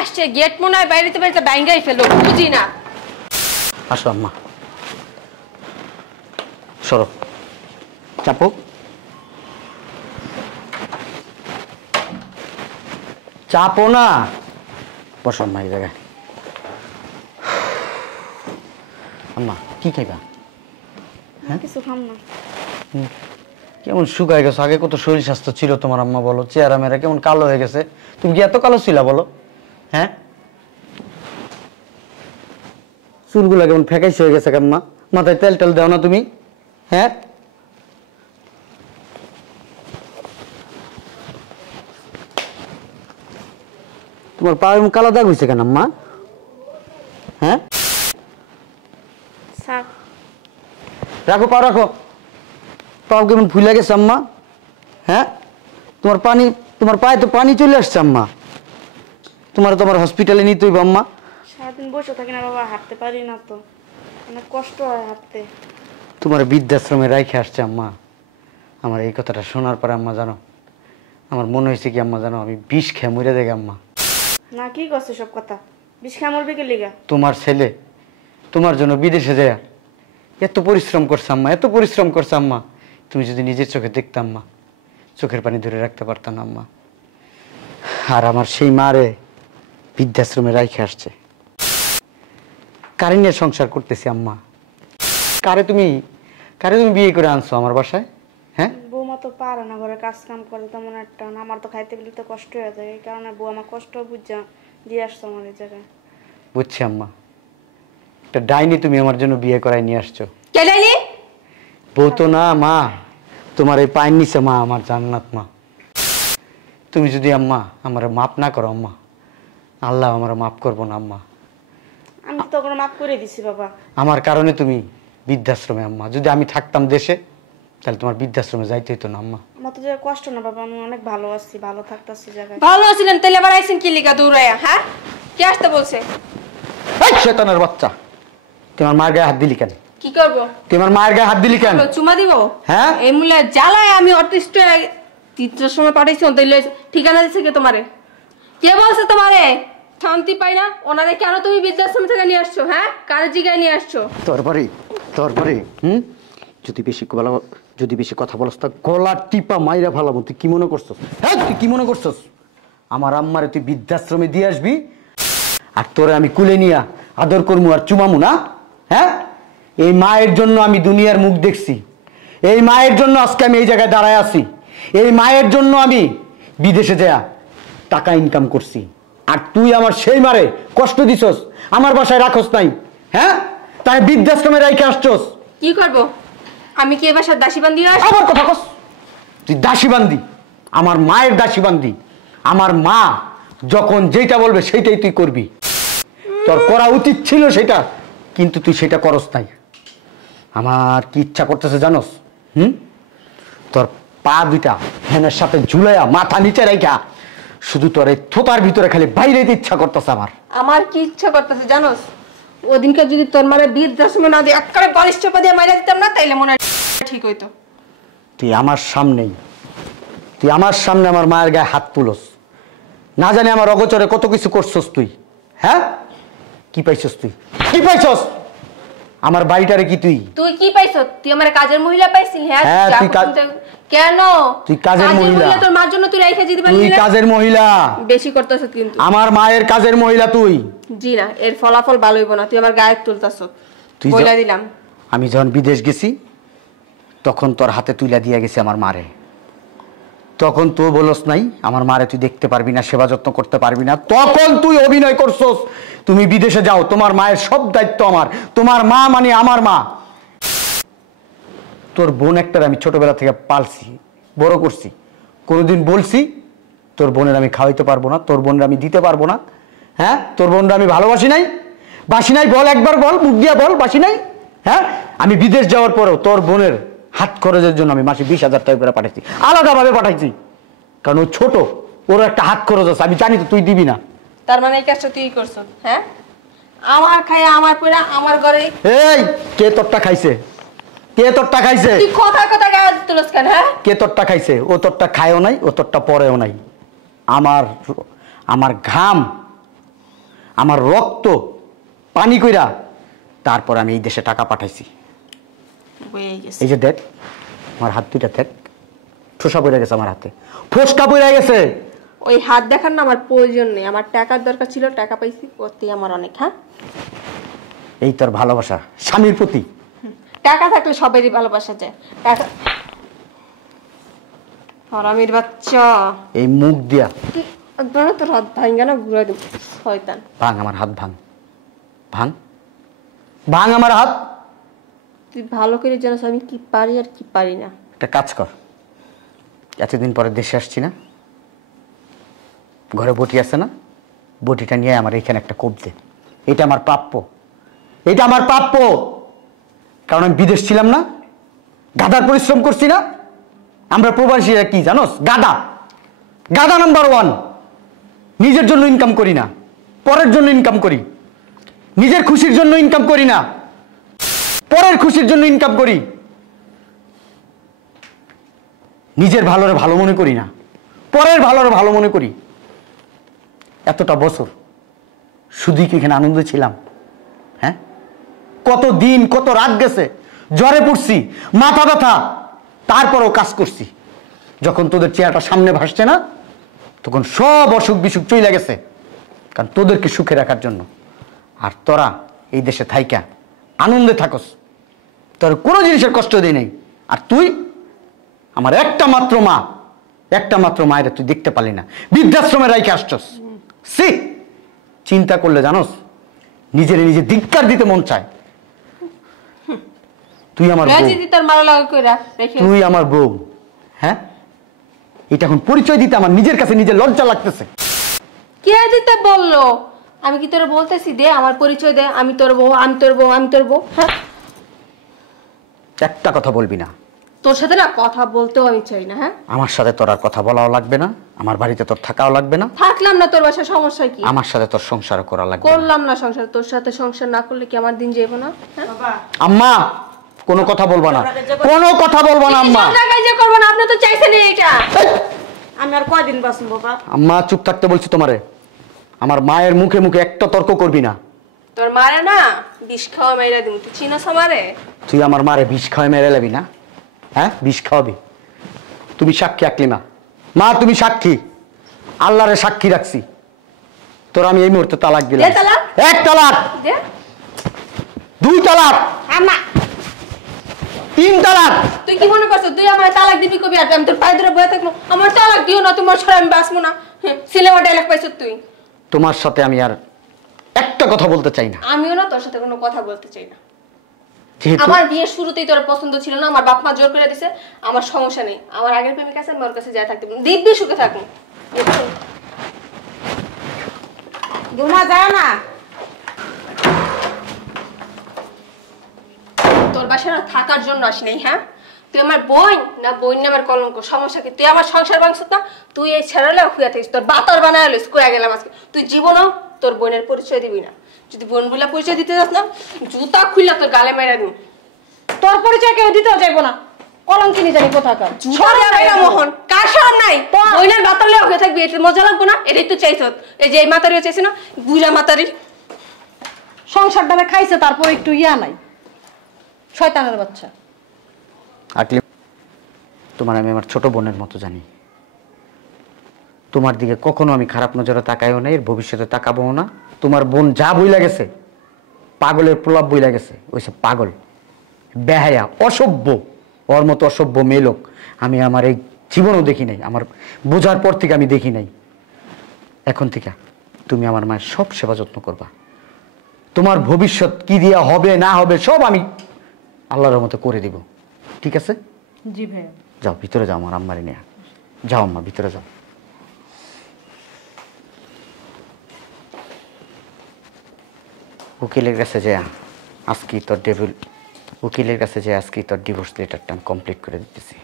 আসছে গেট মনে হয় বাইরেতে বাইরে ব্যাঙ্গাই ফেলো বুঝি না। আসো আম্মা সরো চাপো চাপো না বসো আম্মা এই জায়গায়। আম্মা কি খাইবা? কিছু খাম না। কেমন শুকায় গেছো? আগে কত শরীর স্বাস্থ্য ছিল তোমার আম্মা বলো, চেহারা মেরা কেমন কালো হয়ে গেছে। তুমি কি এত কালো ছিলা বলো? হ্যাঁ চুলগুলা কেমন ফেকাইছে হয়ে গেছে আম্মা, মাথায় তেল টেল দাও না তুমি? হ্যাঁ তোমার পা এমন কালো দাগ হয়েছে কেন আম্মা? হ্যাঁ রাখো পা রাখো, পাও কেমন ফুলে গেছে আম্মা। হ্যাঁ তোমার পায়ে তো পানি চলে আসছে আম্মা, তোমার হসপিটালে নিতে হইব আম্মা। সারাদিন বসে থাকি না বাবা, হাঁটতে পারি না তো, অনেক কষ্ট হয় হাঁটতে। তোমার বৃদ্ধাশ্রমে রাইখে আসছে আম্মা। আমার এই কথাটা শোনার পরে আম্মা জানো আমার মনে হয়েছে কি আম্মা জানো, আমি বিষ খেয়ে মরে দেখে আম্মা। না কি করছে সব কথা, বিষ খেয়ে মরবে কি লিগা? তোমার ছেলে তোমার জন্য বিদেশে যায় এত পরিশ্রম করছে আম্মা, এত পরিশ্রম করছে আম্মা। তুমি যদি নিজের চোখে দেখতাম মা, চোখের পানি ধরে রাখতে পারতাম আম্মা। আর আমার সেই মারে বৃদ্ধাশ্রমে রাইখে আসছে, কারে নিয়ে সংসার করতেছি আম্মা? কারে তুমি বিয়ে করে আনছো আমার বাসায়? হ্যাঁ বৌমা তো পারে না, ঘরে কাজ কাম করে তেমন একটা, আমার তো খাইতে গেলে তো কষ্ট হয়ে যায়, এই কারণে বউ আমার কষ্ট বুঝা দিয়ে আসছো আমার এই জায়গায়। বুঝছি আম্মা, একটা ডাইনি তুমি আমার জন্য বিয়ে করাই নিয়ে আসছো। কে ডাইনি? বউ তো না মা, তোমার এই পায়ের নিচে মা আমার জান্নাত মা। তুমি যদি আম্মা আমার মাফ না করো আম্মা, আল্লাহ আমার মাফ করবো না আম্মা। আমি তো তখন মাফ করে দিছি বাবা। আমার কারণে তুমি বৃদ্ধাশ্রমে আম্মা, যদি আমি থাকতাম দেশে তাহলে তোমার বৃদ্ধাশ্রমে যাইতে হইতো না আম্মা। আমার তো জায়গায় কষ্ট না বাবা, আমি অনেক ভালো আছি, ভালো থাকতেছি জায়গায়। ভালো ছিলেন তাহলে আবার আইছেন কি লিগা দৌড়াইয়া? হ্যাঁ কে আসতে বলছে? এই শয়তানের বাচ্চা, তোমার মায়ের গায়ে হাত দিলি কেন? কি করব? তোমার মায়ের গায়ে হাত দিলি কেন? চুমা দিব? হ্যাঁ এই মুলে জ্বালায় আমি অতিষ্ঠ তিনটার সময় পাঠাইছি, তাইলে ঠিকানা দিছে কে তোমারে? কে বলছে তোমারে? শান্তি পাই না ওনারে, কেন তুমি বৃদ্ধাশ্রম থেকে নিয়ে আসছো? হ্যাঁ কার জিগায় নিয়ে আসছো? তোরপরে যদি বেশি কথা বলছ তা গলা টিপা মাইরা ফালাবো। তুই কি মনে করছস? হ্যাঁ তুই কি মনে করছস আমার আম্মারে তুই বৃদ্ধাশ্রমে দিয়ে আসবি আর তোরে আমি কুলে নিয়া আদর করমু আর চুমামু না? হ্যাঁ এই মায়ের জন্য আমি দুনিয়ার মুখ দেখছি, এই মায়ের জন্য আজকে আমি এই জায়গায় দাঁড়ায় আছি, এই মায়ের জন্য আমি বিদেশে যায়া টাকা ইনকাম করছি। আর তুই আমার সেই মারে কষ্ট দিছস, আমার বাসায় রাখস নাই। হ্যাঁ তাই বৃদ্ধাশ্রমে রাইখে আসছস। কি করব আমি? কি এবার দাসী বান্দি? আমার কথা কস, তুই দাসী বান্দি, আমার মায়ের দাসী বান্দি। আমার মা যখন যেটা বলবে সেইটাই তুই করবি, তোর করা উচিত ছিল সেটা, কিন্তু তুই সেটা করস নাই। আমার কি ইচ্ছা করতেছে জানোস? তোর পা দুইটা ফ্যানের সাথে ঝুলাইয়া মাথা নিচে রাইখা শুধু তোর এই থোতার ভিতরে খালি বাইরে যেতে ইচ্ছা করতেছে আমার। আমার কি ইচ্ছা করতেছে জানোস? ওদিনকে যদি তোর মারে বৃদ্ধাশ্রমে না দিয়ে একবারে বালিশ চাপা দিয়ে মাইরা দিতাম না, তাইলে মনে হয় ঠিক হইতো। তুই আমার সামনে আমার মায়ের গায়ে হাত তুলস, না জানি আমার অগোচরে কত কিছু করছস তুই। হ্যাঁ কি পাইছস? তুই কি পাইছস আমার বাড়িটারে? কি তুই কি পাইছ? তুই আমার কাজের মহিলা পাইছিস? হ্যাঁ কেন তুই কাজের মহিলা? তোর মার জন্য তুই রাইখা দিতে পারলি না? তুই কাজের মহিলা বেশি করতেছ কিন্তু। আমার মায়ের কাজের মহিলা তুই। জি না, এর ফলাফল ভালো হইব না। তুই আমার গায়ে তুলতাছ, তুই বইলা দিলাম। আমি যখন বিদেশ গেছি তখন তোর হাতে তুইলা দিয়া গেছি আমার মারে, তখন তুই বলস নাই আমার মারে তুই দেখতে পারবি না, সেবা যত্ন করতে পারবি না। তখন তুই অভিনয় করছস তুমি বিদেশে যাও, তোমার মায়ের সব দায়িত্ব আমার, তোমার মা মানে আমার মা। তোর বোন একটার আমি ছোটবেলা থেকে পালছি, বড় করছি, কোনোদিন বলছি তোর বোনের আমি খাওয়াইতে পারবো না, তোর বোনের আমি দিতে পারবো না? হ্যাঁ তোর বোনরা আমি ভালোবাসি নাই? বাসি নাই? বল একবার, বল মুখ দিয়া বল বাসি নাই? হ্যাঁ আমি বিদেশ যাওয়ার পরেও তোর বোনের হাত খরচের জন্য আমি মাসে 20,000 টাকা করে পাঠাইছি, আলাদাভাবে পাঠাইছি, কারণ ও ছোট, ওর একটা হাত খরচ আছে, আমি জানি তো তুই দিবি না। তার মানে এই কাজটা তুই করছস? হ্যাঁ আমার খায় আমার পয়রা আমার ঘরে। এই কে তোরটা খাইছে? কে তোরটা খাইছে? তুই কথা কথা গায়ে তুলস কেন? হ্যাঁ কে তোরটা খাইছে? ও তোরটা খায়ও নাই, ও তোরটা পরেও নাই। আমার ঘাম আমার রক্ত পানি কইরা তারপর আমি এই দেশে টাকা পাঠাইছি। এই যে দেখ আমার হাত দুইটা দেখ, ঠোসা পড়ে গেছে আমার হাতে, ফোসকা পড়ে গেছে। ওই হাত দেখার না আমার প্রয়োজন নেই, আমার টাকার দরকার ছিল, টাকা পাইছি, ওতে আমার অনেক। হ্যাঁ, এই তোর ভালোবাসা স্বামীর প্রতি? টাকা থাকলে সবারই ভালোবাসা যায়। টাকা হারামির বাচ্চা, এই মুখ দিয়া একদম তোর হাত ভাঙ্গা না ঘুরে দেব শয়তান। ভাঙ আমার হাত, ভাঙ ভাঙ ভাঙ আমার হাত। তুই ভালো করে জানিস আমি কি পারি আর কি পারি না। একটা কাজ কর, এতদিন পরে দেশে আসছি না, ঘরে বটি আছে না, বটিটা নিয়ে আমার এখানে একটা কোপ দে। এটা আমার প্রাপ্য, এটা আমার প্রাপ্য। কারণ আমি বিদেশ ছিলাম না, গাদার পরিশ্রম করছি না। আমরা প্রবাসীরা কি জানোস? গাদা, গাদা নাম্বার 1। নিজের জন্য ইনকাম করি না, পরের জন্য ইনকাম করি। নিজের খুশির জন্য ইনকাম করি না, পরের খুশির জন্য ইনকাম করি। নিজের ভালোরে ভালো মনে করি না, পরের ভালোরে ভালো মনে করি। এতটা বছর শুধুই কি এখানে আনন্দ ছিলাম? হ্যাঁ, কত দিন কত রাত গেছে, জ্বরে পড়ছি, মাথা ব্যথা, তারপরও কাজ করছি। যখন তোদের চেহারাটা সামনে ভাসছে না, তখন সব অসুখ বিসুখ চলে গেছে, কারণ তোদেরকে সুখে রাখার জন্য। আর তোরা এই দেশে থাইকা আনন্দে থাকস, তোর কোনো জিনিসের কষ্ট দেয় নেই। আর তুই আমার একটা মাত্র মা, একটা মাত্র মায়ের তুই দেখতে পারলি না, বৃদ্ধাশ্রমে রাইখে আসছস। সি, চিন্তা করলে জানোস নিজের নিজে ধিক্কার দিতে মন চায়। তুই আমার বউ, তুই আমার বউ। হ্যাঁ, এটা এখন পরিচয় দিতে আমার নিজের কাছে নিজের লজ্জা লাগতেছে। কে দিতে বললো? আমি কি তোর বলতেছি দে আমার পরিচয় দে, আমি তোর বউ, আমি তোর বউ, আমি তোর বউ। হ্যাঁ, একটা কথা বলবি না। তোর সাথে না কথা বলতেও আমি চাই না। হ্যাঁ, আমার সাথে তোর আর কথা বলাও লাগবে না, আমার বাড়িতে তোর থাকাও লাগবে না। থাকলাম না তোর বাসায়, সমস্যা কি? আমার সাথে তোর সংসার করা লাগবে না। করলাম না সংসার, তোর সাথে সংসার না করলে কি আমার দিন যাইব না? হ্যাঁ? আম্মা কোনো কথা বলবা না, কোনো কথা বলবা না আম্মা। যে করবো না, আপনি তো চাইছেন এটা। আমি আর কয়দিন বাঁচবো বাবা? আম্মা চুপ থাকতে বলছি তোমারে। আমার মায়ের মুখে মুখে একটা তর্ক করবি না। তোর মারে না বিষ খাওয়া মেরে দিম, তুই চিনস আমারে? তুই আমার মারে বিষ খাওয়াই মেরে লেবি না? হ্যাঁ, বিষ খাওয়াবি? তুমি সাক্ষী আকলিমা, মা তুমি সাক্ষী, আল্লাহরে সাক্ষী রাখছি। তোর আমি এই মুহূর্তে তালাক দিলাম। এক তালাক, দুই তালাক, তিন তালাক। তুই কি মনে করছিস তুই আমার তালাক দিবি কবি? আর আমি তোর পায়ে ধরে বয়ে থাকবো? আমার তালাক দিও না, তোমার ছাড়া আমি বাঁচবো না। সিনেমা ডায়লগ পাইছিস তুই। তোমার সাথে আমি আর একটা কথা বলতে চাই না। আমিও না তোর সাথে কোনো কথা বলতে চাই না। আমার বিয়ের শুরুতেই তোর পছন্দ ছিল না, আমার বাপ মা জোর করে দিছে, আমার সমস্যা নেই। আমার আগের প্রেমিক আছে, আমি ওর কাছে যাই থাকতে দিব্যি সুখে থাকুন। দুনা যায় না, তোর বাসায় না থাকার জন্য আসি নাই। হ্যাঁ, তুই আমার বোন না, বোন না আমার কলঙ্ক। সমস্যা কি? তুই আমার সংসার ভাঙছিস না, তুই এই ছেড়ালে হুয়া থাকিস, তোর বাতার বানায় লইস। কয়ে গেলাম আজকে তুই জীবনও তোর বোনের পরিচয় দিবি না। যদি বোন বলে পরিচয় দিতে যাস না, জুতা খুললা তোর গালে মেরা দিন। তোর পরিচয় কেউ দিতেও যাইবো না, কলঙ্কিনী জানি কোথাকার। মোহন কার শরম নাই? বোনের বাতালে হয়ে থাকবি, এটা মজা লাগবো না? এটাই তো চাইছ। এই যে এই মাতারিও চাইছে না, বুড়া মাতারি সংসারটারে খাইছে, তারপর একটু ইয়া নাই, শয়তানের বাচ্চা। আকলিম, তোমার আমি আমার ছোট বোনের মতো জানি। তোমার দিকে কখনো আমি খারাপ নজরে তাকাইও নাই, এর ভবিষ্যতে তাকাবো না। তোমার বোন যা বইলা গেছে, পাগলের প্রলাপ বইলা গেছে, ওইসব পাগল, বেহায়া, অসভ্য, ওর মতো অসভ্য মেয়ে লোক আমি আমার এই জীবনও দেখি নাই। আমার বোঝার পর থেকে আমি দেখি নাই। এখন থেকে তুমি আমার মায়ের সব সেবা যত্ন করবা। তোমার ভবিষ্যৎ কি দিয়া হবে না হবে সব আমি আল্লাহর মতো করে দিব, ঠিক আছে? জি ভাইয়া। যাও ভিতরে যাও, আমার আম্মারে নিয়ে যাও। আম্মা ভিতরে যাও। উকিলের কাছে যে আজকে তোর ডিভোর্স লেটারটা আমি কমপ্লিট করে দিতেছি।